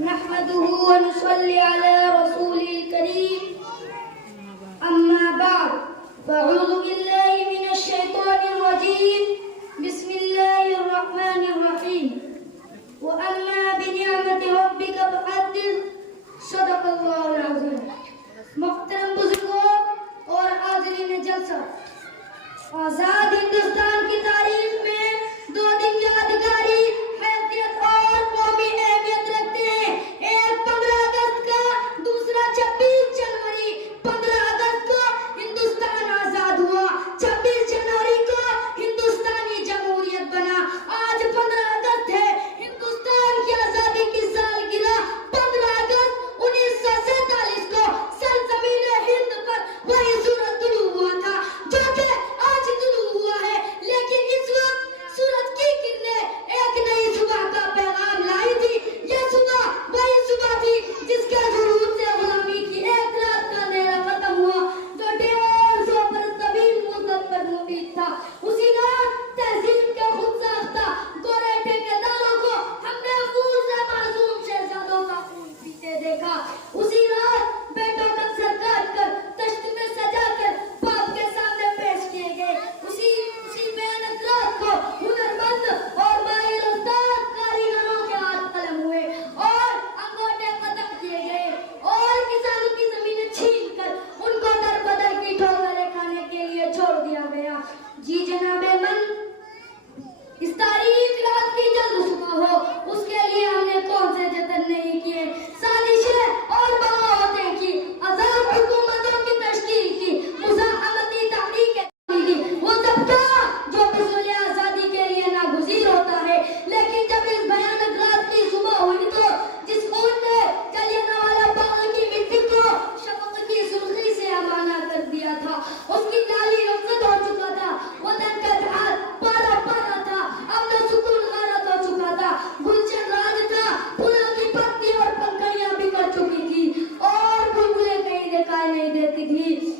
نحمده ونصلي على رسول الكريم أما بعد فأعوذ بالله من الشيطان الرجيم بسم الله الرحمن الرحيم وأما بنعمة ربك فحدث صدق الله العظيم. محترم بزرگوں اور حاضرین جلسہ، آزاد ہندوستان کی تاریخ میں دو دن یادگاری حیثیت اور قومی اہمیت رکھتے ہیں. ایک 15 اگست کا، دوسرا 26 جنوری. 15 اگست کو ہندوستان آزاد ہوا، 26 جنوری کو ہندوستانی جمہوریت بنا. آج 15 اگست ہے، ہندوستان کی آزادی کی سالگرہ. 15 اگست 1947 کو سرزمین ہند پر وہی سورج طلوع ہوا تھا جو کہ آج طلوع ہوا ہے. لیکن اس وقت سورج کی کرنیں ایک نئی صبح کا پیغام لائی تھی. یہ صبح وہی صبح تھی جس کے ظہور سے غلامی کی ایک رات کا اندھیرا ختم ہوا جو 150 برس طویل مدت پر محیط تھا. اسی رات تہذیب کے خود ساختہ گورے ٹھیکیداروں کو ہم نے خون سے معصوم شہزادوں کا خون پیتے دیکھا. اسی رات بیٹوں کا سر کاٹ کر تشت میں سجا کر باپ کے سامنے پیش کیے گئے. اسی بھیانک رات کو ہنرمند اور ماہر استاد کاریگروں کے ہاتھ قلم ہوئے اور انگوٹھے ختم کیے گئے اور کسانوں کی زمینیں چھین کر ان کو در بدر کی ٹھوکریں کھانے کے لیے چھوڑ دیا گیا. جی جناب من، اس تاریخ رات کی جلد صبح ہو، اس کے لیے ہم نے کون سے جتن نہیں کیے. سازشیں اور بغاوتیں کی، آزاد حکومتوں کی تشکیل کی، مزاحمتی تحریکیں کی. وہ سب کیا جو حصول آزادی کے لیے ناگزیر ہوتا ہے. لیکن جب اس بھیانک رات کی صبح ہوئی تو جس خون نے جلیانوالہ باغ کی مٹی کو شفق کی سرخی سے روانہ کر دیا تھا، اس کی لالی رخصت ہو چکا تھا. وطن کا جہاد پارا پارا تھا، امن و سکون غارت ہو چکا تھا. گلشن راج تھا، پھولوں کی پتی اور پنکھڑیاں بکھر چکی تھی اور بلبلیں کہیں دکھائی نہیں دیتی تھی.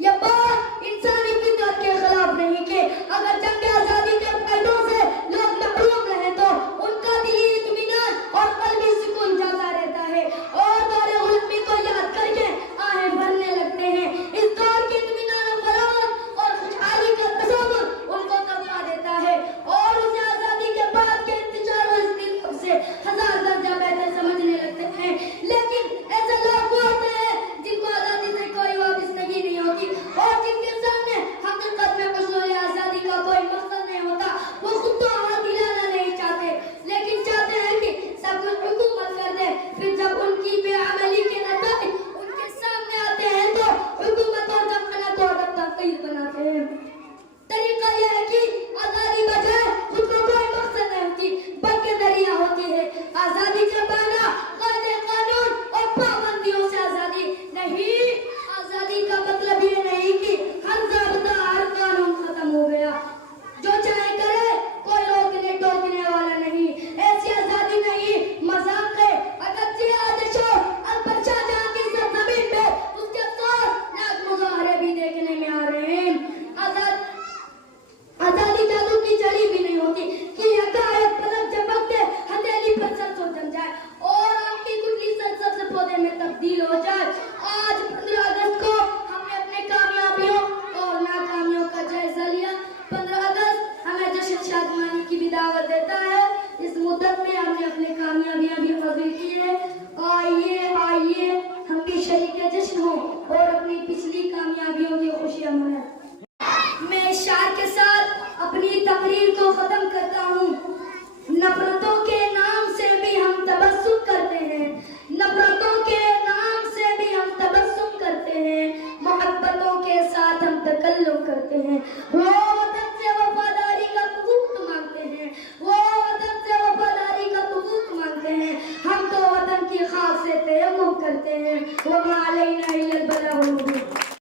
یہ بات انسانی فطرت کے خلاف نہیں کہ اگر جنگ آزادی کے فائدوں سے لوگ محروم رہے تو ان کا دلی اطمینان اور قلبی سکون جاتا رہتا ہے اور دور غلامی کو یاد کر کے آہیں بھرنے لگتے ہیں. اس دور کی اطمینان و فراغت اور خوشحالی کا تصور ان کو تڑپا دیتا ہے اور اسے آزادی کے بعد کے انتشار و ازدحام سے 1000 درجہ بہتر سمجھنے لگتے ہیں. لیکن ایسے لوگ وہ ہوتے ہیں جن کو آزادی سے کوئی وابستگی نہیں ہوتی اور جن کے سامنے حقیقت میں حصول آزادی کا کوئی مقصد نہیں ہوتا. وہ خود تو ہاتھ ہلانا نہیں چاہتے، لیکن چاہتے ہیں کہ سب کچھ حکومت کر دے. پھر جب ان کی بے عملی کے نتائج ان کے سامنے آتے ہیں تو حکومت اور دفنت اور تنقید بناتے ہیں. طریقہ یہ ہے کہ آزادی بجائے خود کو کوئی مقصد نہیں ہوتی بلکہ ذریعہ ہوتی ہے. آزادی کے بانا قاعدے قانون اور پابندیوں سے آزادی نہیں. آزادی کا مطلب یہ نہیں کہ ہر ضابطہ ہر قانون ختم ہو گیا، جو چاہے کرے، کوئی روکنے ٹوکنے والا نہیں. ایسی آزادی نہیں، مذاق ہے. اگر آدش ہو البچہ جہاں کی سرزمین پہ اس کے خوفناک مظاہرے بھی دیکھنے میں آ رہے ہیں. آزادی جادو کی جڑی بھی نہیں ہوتی کہ یکایک پلک جھپکتے ہتھیلی پر سرسوں جم جائے اور آم کی گٹلی سرسبز پودے میں تبدیل ہو جائے. آج 15 اگست کو ہم نے اپنے کامیابیوں اور ناکامیوں کا جائزہ لیا. 15 اگست ہمیں جشن شادمانی کی بھی دعوت دیتا ہے. اس مدت میں ہم نے اپنی کامیابیاں بھی حاصل کی ہیں. آئیے ہم بھی شریک جشن ہوں اور اپنی پچھلی کامیابیوں کی خوشیاں منائیں. میں اشعار کے ساتھ اپنی تقریر کو ختم کرتا ہوں. نفرتوں کے